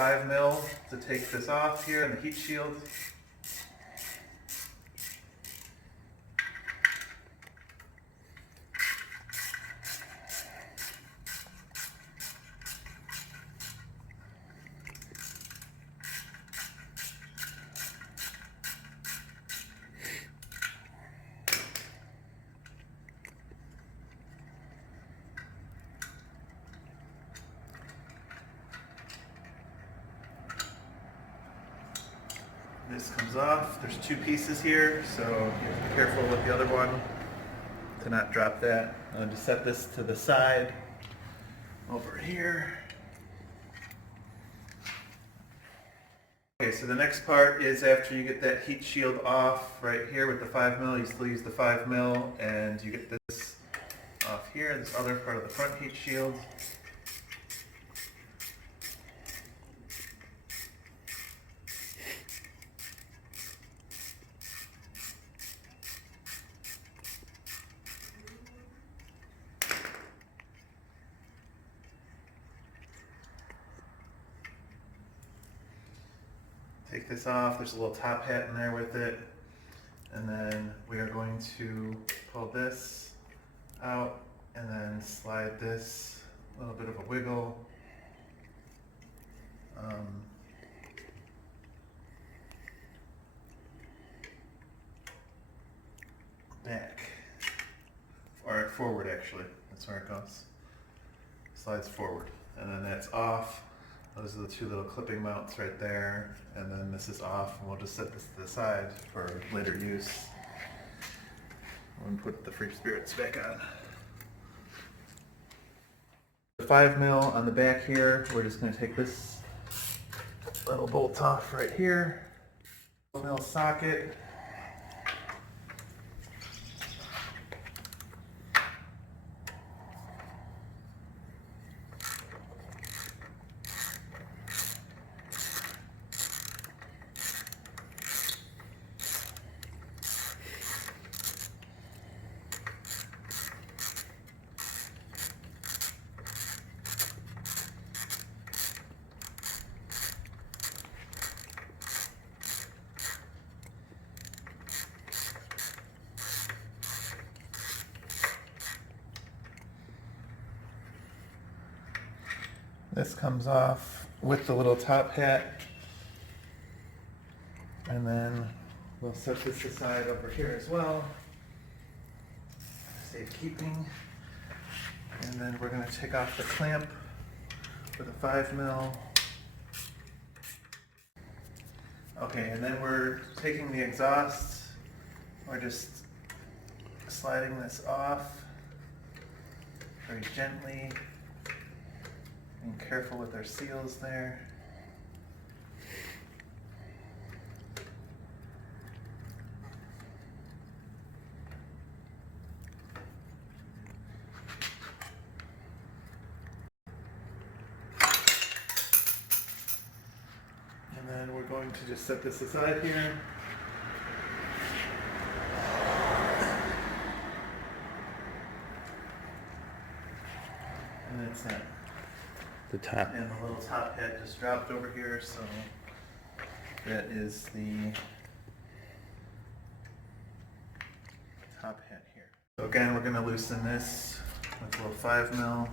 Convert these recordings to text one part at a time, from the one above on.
5 mil to take this off here and the heat shield. This comes off. There's 2 pieces here, so you have to be careful with the other one to not drop that. I'll just set this to the side over here. Okay, so the next part is after you get that heat shield off right here with the 5 mil, you still use the 5 mil, and you get this off here, this other part of the front heat shield. Take this off, there's a little top hat in there with it, and then we are going to pull this out and then slide this, a little bit of a wiggle. Back, or forward actually, that's where it goes. Slides forward, and then that's off. Those are the 2 little clipping mounts right there, and then this is off, and we'll just set this to the side for later use. We'll put the Freespirits back on. The 5 mil on the back here, we're just going to take this little bolt off right here. 5 mil socket. This comes off with the little top hat, and then we'll set this aside over here as well, safekeeping. And then we're going to take off the clamp for the 5 mil. Okay, and then we're taking the exhaust, we're just sliding this off very gently. Being careful with our seals there. And then we're going to just set this aside here. And that's that. The top. And the little top hat just dropped over here, so that is the top hat here. So again, we're going to loosen this with a little 5 mil.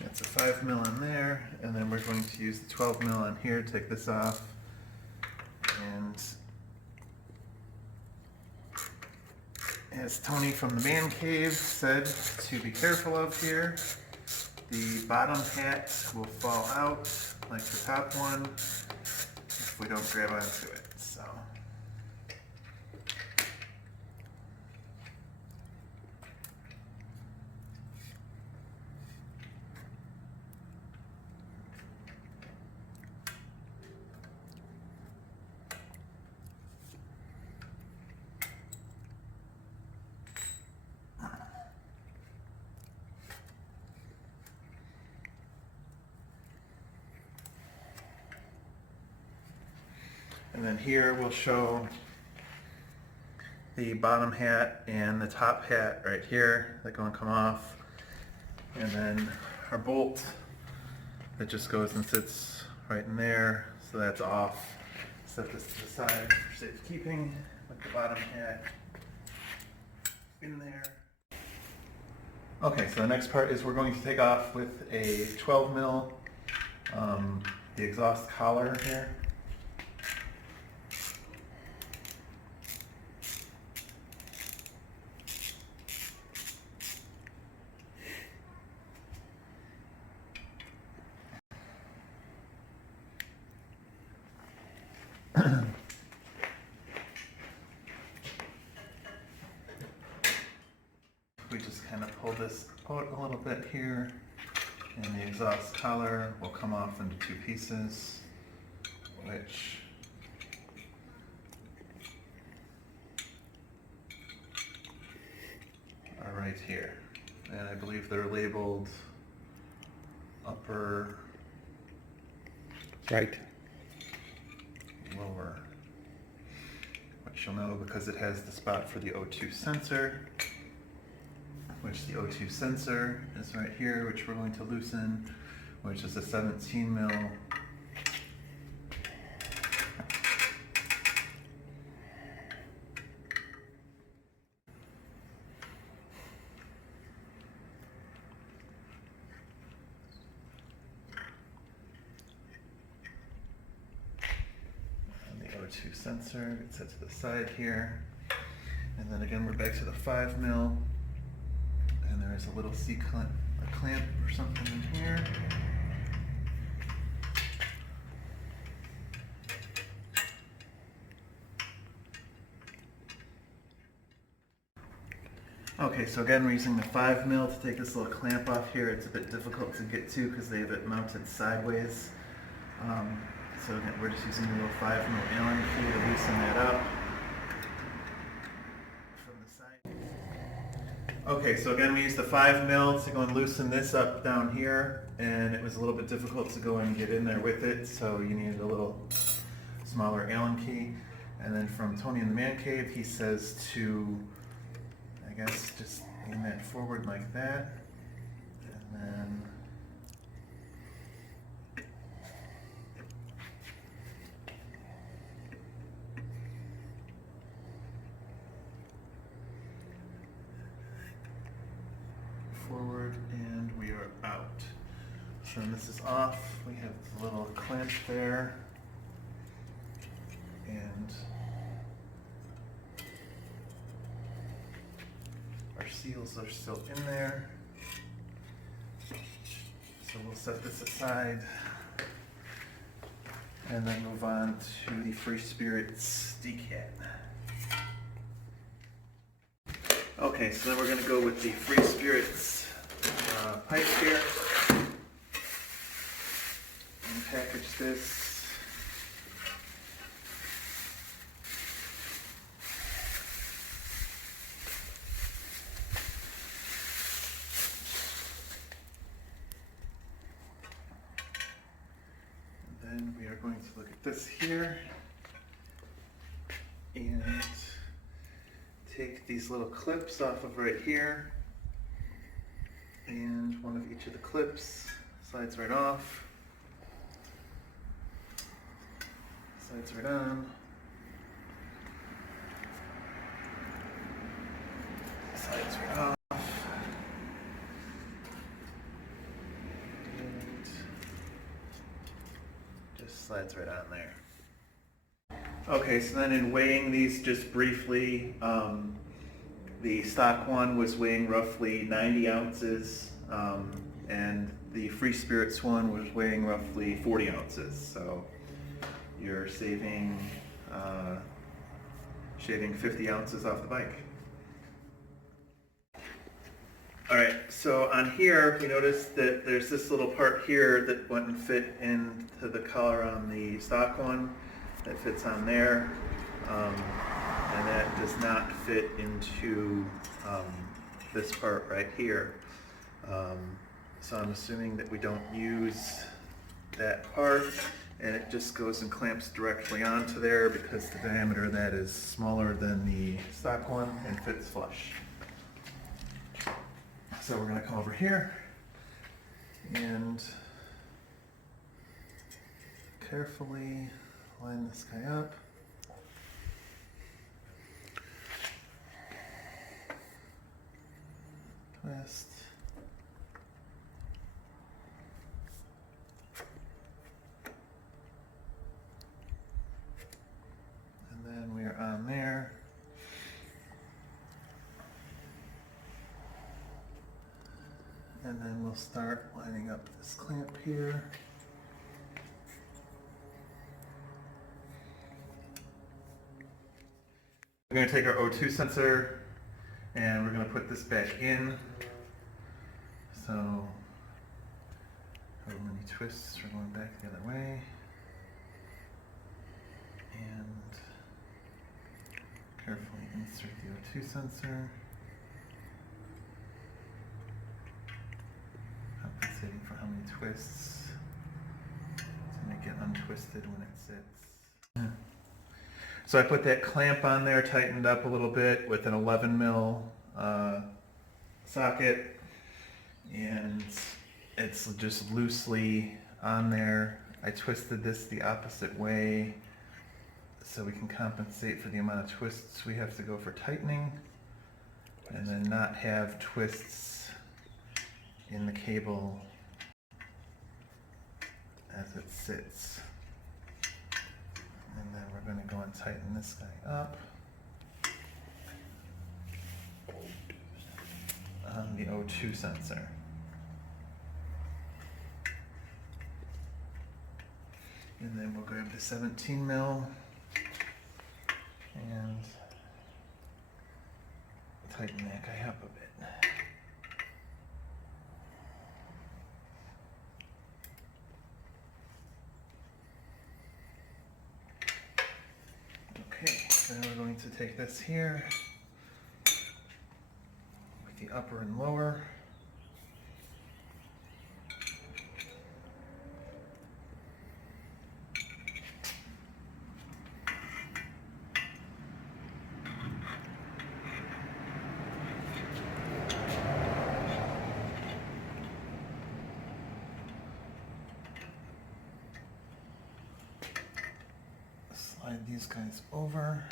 That's a 5 mil in there, and then we're going to use the 12 mil on here, take this off, and as Tony from the Man Cave said to be careful of here, the bottom hat will fall out like the top one if we don't grab onto it. So. then here we'll show the bottom hat and the top hat right here that go and come off. And then our bolt that just goes and sits right in there, so that's off. Set this to the side for safekeeping with the bottom hat in there. Okay, so the next part is we're going to take off with a 12 mil, the exhaust collar here. We just kind of pull this out a little bit here, and the exhaust collar will come off into two pieces, which are right here. And I believe they're labeled upper, Right. lower, which you'll know because it has the spot for the O2 sensor, which the O2 sensor is right here, which we're going to loosen, which is a 17 mil. And the O2 sensor gets set to the side here. And then again, we're back to the 5 mil. And there is a little C-clamp, a clamp or something in here. Okay, so again, we're using the 5 mil to take this little clamp off here. It's a bit difficult to get to because they have it mounted sideways. So again, we're just using the little 5 mil Allen key to loosen that up. Okay, so again, we used the 5 mil to go and loosen this up down here, and it was a little bit difficult to go and get in there with it, so you needed a little smaller Allen key. And then from Tony in the Man Cave, he says to, I guess, just lean that forward like that, and then forward, and we are out. So when this is off, we have the little clamp there, and our seals are still in there. So we'll set this aside and then move on to the Freespirits decat. Okay, so then we're going to go with the Freespirits pipe here and package this. And then we are going to look at this here and take these little clips off of right here, and one of each of the clips slides right off, slides right on, slides right off, and just slides right on there. Okay, so then in weighing these just briefly, the stock one was weighing roughly 90 ounces, and the Freespirits one was weighing roughly 40 ounces. So you're saving, shaving 50 ounces off the bike. All right, so on here, we noticed that there's this little part here that wouldn't fit into the collar on the stock one. That fits on there, and that does not fit into this part right here. So I'm assuming that we don't use that part, and it just goes and clamps directly onto there because the diameter of that is smaller than the stock one and fits flush. So we're going to come over here and carefully line this guy up. Twist. And then we are on there. And then we'll start lining up this clamp here. We're going to take our O2 sensor and we're going to put this back in. So, however many twists, we're going back the other way. And carefully insert the O2 sensor. Compensating for how many twists. It's going to get untwisted when it sits. So I put that clamp on there, tightened up a little bit with an 11 mil socket, and it's just loosely on there. I twisted this the opposite way so we can compensate for the amount of twists we have to go for tightening, and then not have twists in the cable as it sits. And then we're going to go and tighten this guy up on the O2 sensor. And then we'll grab the 17 mil and tighten that guy up a bit. Then we're going to take this here with the upper and lower. Slide these guys over.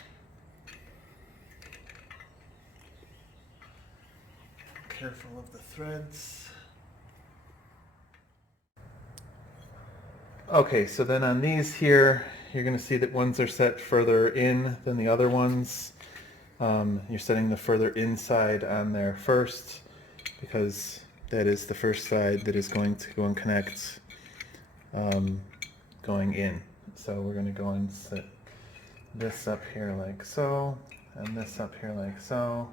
Careful of the threads. Okay, so then on these here, you're going to see that ones are set further in than the other ones. You're setting the further inside on there first because that is the first side that is going to go and connect going in. So we're going to go and set this up here like so, and this up here like so,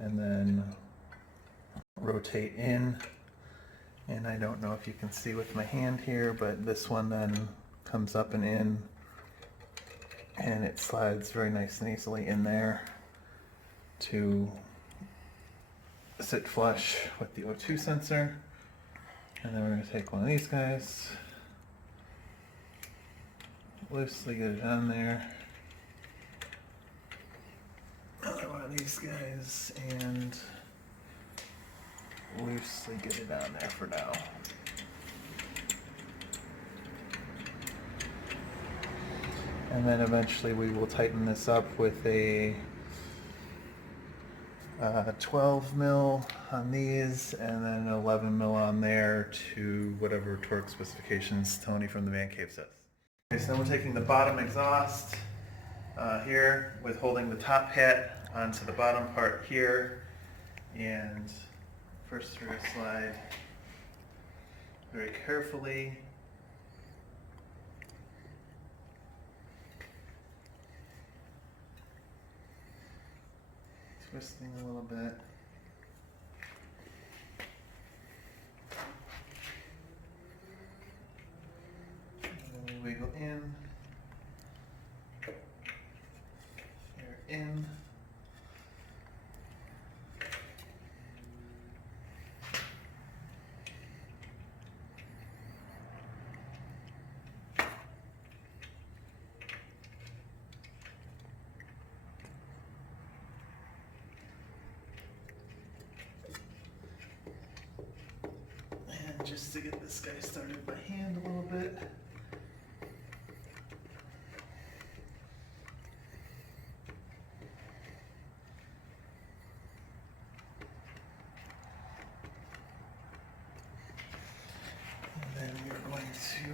and then rotate in. And I don't know if you can see with my hand here, but this one then comes up and in, and it slides very nice and easily in there to sit flush with the O2 sensor. And then we're going to take one of these guys, loosely get it on there, another one of these guys, and loosely get it on there for now. And then eventually we will tighten this up with a 12 mil on these, and then an 11 mil on there to whatever torque specifications Tony from the Man Cave says. Okay, so then we're taking the bottom exhaust here with holding the top hat onto the bottom part here, and first we're going to slide very carefully. Twisting a little bit. And then we wiggle in. Here in. just to get this guy started by hand a little bit. And then we're going to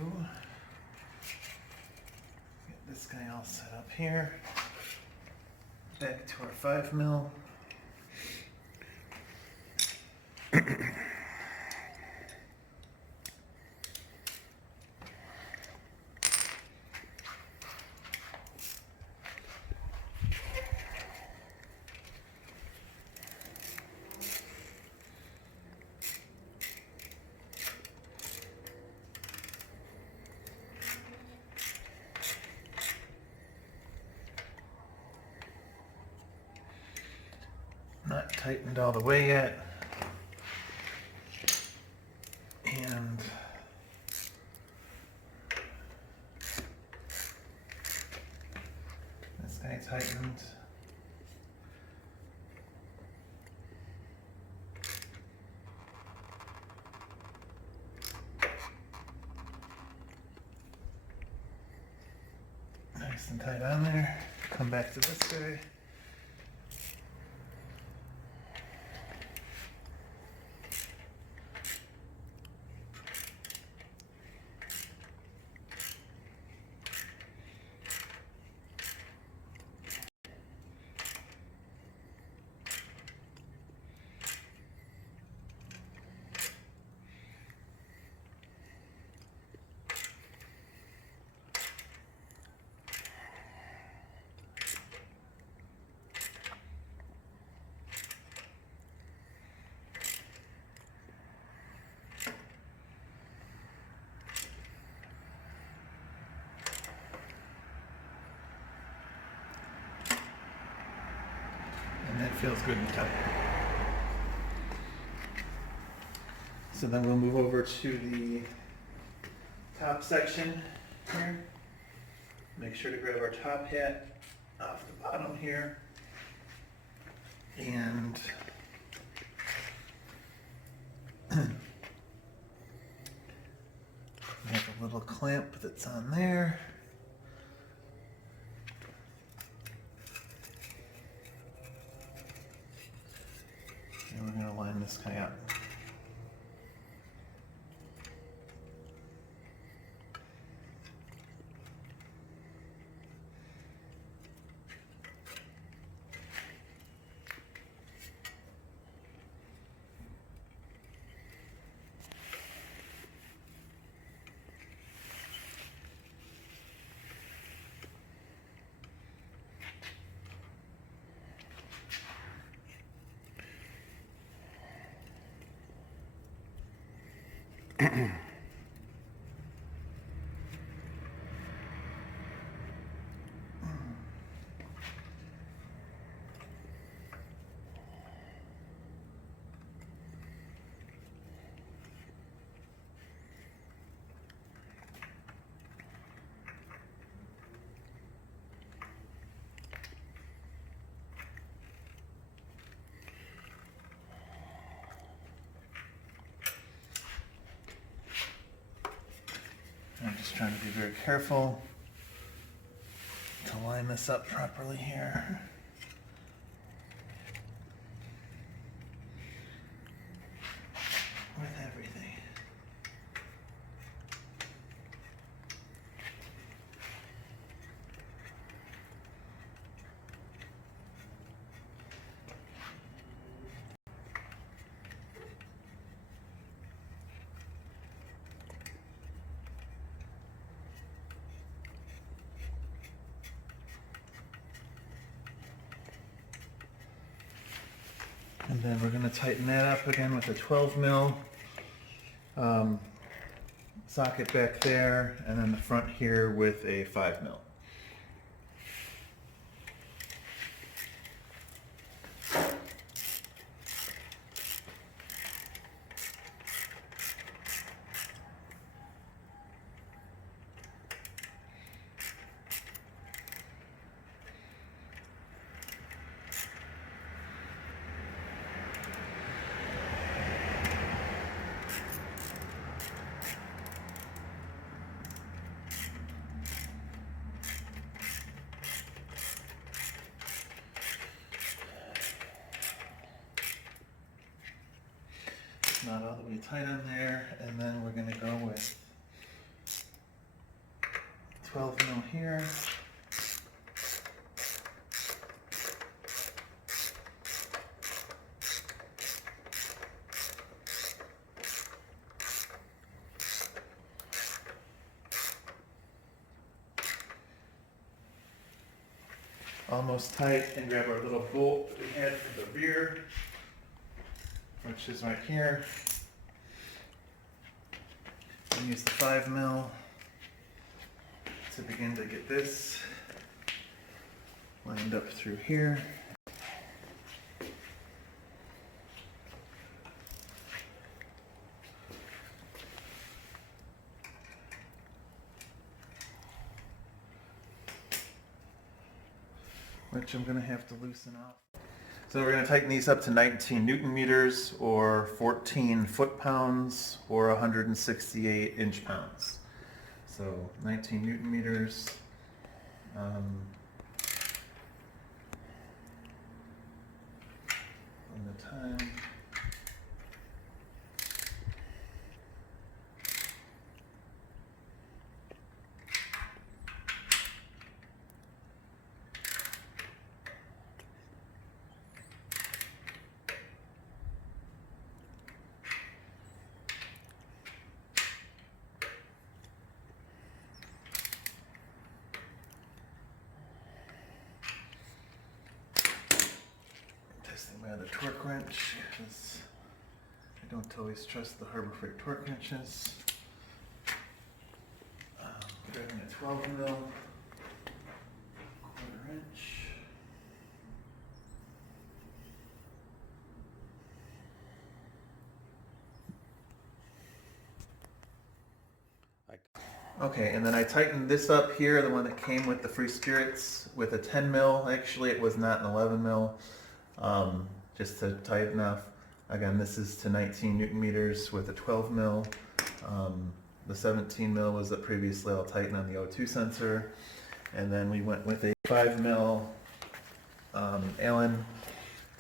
get this guy all set up here. Back to our 5 mil. Not tightened all the way yet. And this guy tightened. Nice and tight on there. Come back to this guy. And that feels good and tight. So then we'll move over to the top section here. Make sure to grab our top hat off the bottom here. And we have a little clamp that's on there. And we're going to line this guy up. I'm just trying to be very careful to line this up properly here. With everything. And then we're going to tighten that up again with a 12 mil socket back there, and then the front here with a 5 mil. not all the way tight on there, and then we're going to go with 12 mil here. Almost tight, and grab our little bolt that we had for the rear, which is right here. And use the 5 mil to begin to get this lined up through here. Which I'm going to have to loosen up. So we're going to tighten these up to 19 Newton meters or 14 foot-pounds or 168 inch-pounds. So 19 Newton meters. On the time. My other torque wrench, because I don't always trust the Harbor Freight torque wrenches. Grabbing a 12 mil quarter inch. Okay, and then I tightened this up here, the one that came with the Freespirits, with a 10 mil. Actually, it was not an 11 mil. Just to tighten up. Again, this is to 19 Newton meters with a 12 mil. The 17 mil was the previously all tightened on the O2 sensor. And then we went with a 5 mil Allen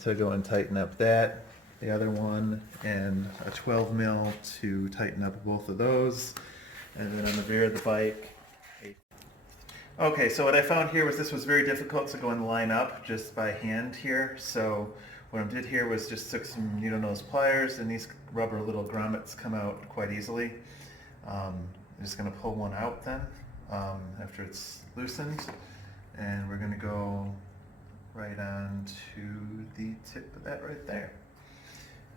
to go and tighten up that, the other one, and a 12 mil to tighten up both of those. And then on the rear of the bike, okay, so what I found here was this was very difficult to go and line up just by hand here. So what I did here was just took some needle nose pliers, and these rubber little grommets come out quite easily. I'm just going to pull one out then after it's loosened, and we're going to go right on to the tip of that right there.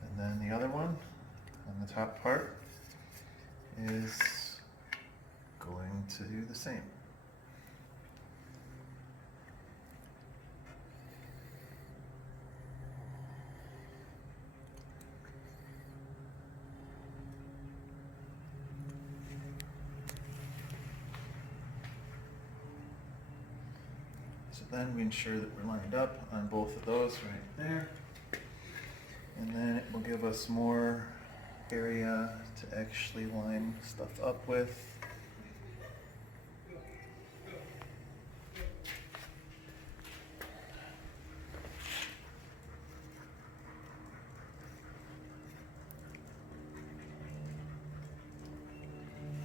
And then the other one on the top part is going to do the same. So then we ensure that we're lined up on both of those right there. And then it will give us more area to actually line stuff up with.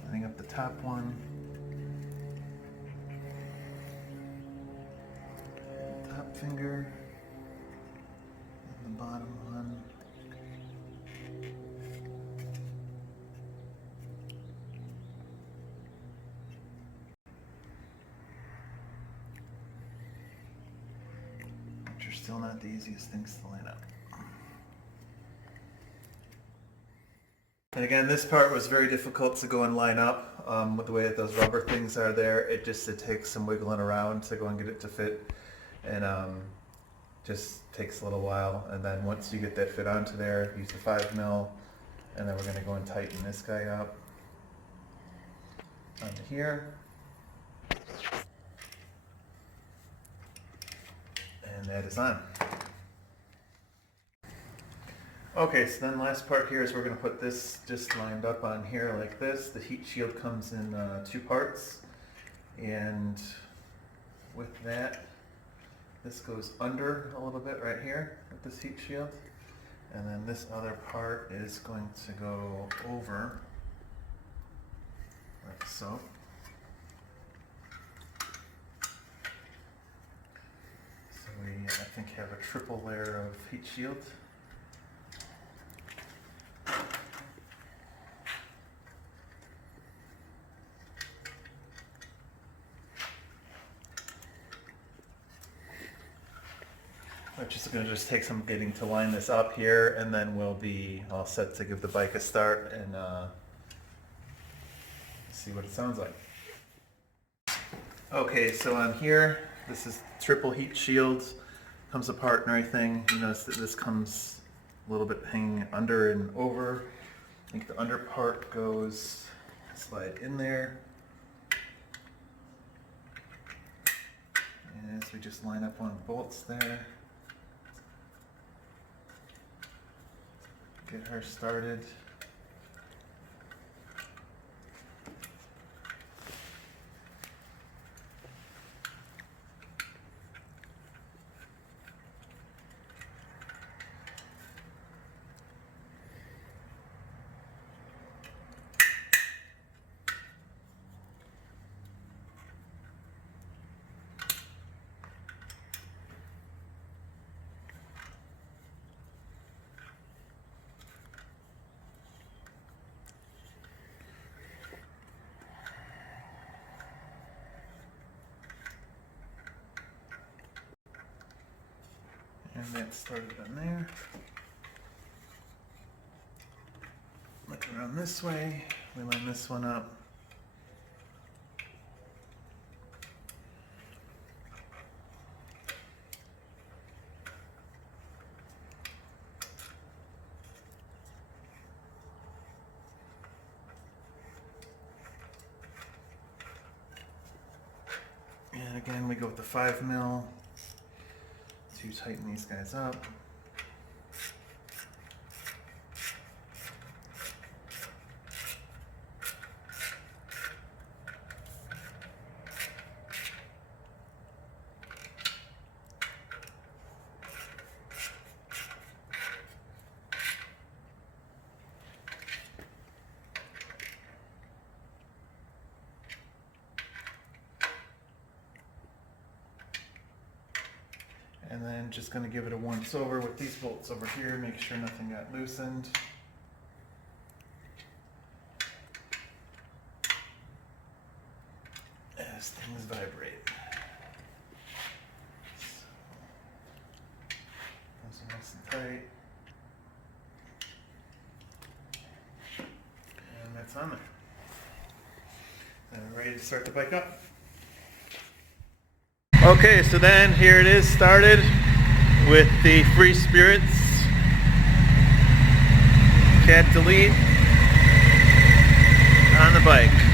Lining up the top one. Top finger. And the bottom one. Which are still not the easiest things to line up. And again, this part was very difficult to go and line up with the way that those rubber things are there. It takes some wiggling around to go and get it to fit, and just takes a little while. And then once you get that fit onto there, use the 5 mil, and then we're going to go and tighten this guy up onto here. And that is on. Okay, so then last part here is we're going to put this just lined up on here like this. The heat shield comes in 2 parts, and with that, this goes under a little bit right here with this heat shield, And then this other part is going to go over like so. So we, I think, have a triple layer of heat shield. Which is going to just take some getting to line this up here, and then we'll be all set to give the bike a start and see what it sounds like. Okay, so on here, this is triple heat shield, comes apart and everything. You notice that this comes a little bit hanging under and over. I think the under part goes, slide in there. And as we just line up one of the bolts there. Get her started. And that started on there. Look around this way, we line this one up. And again, we go with the 5 mil. To tighten these guys up. And then just going to give it a once over with these bolts over here, make sure nothing got loosened. As things vibrate. So, those are nice and tight. And that's on there. And we're ready to start the bike up. Okay, so then here it is started with the Freespirits cat delete on the bike.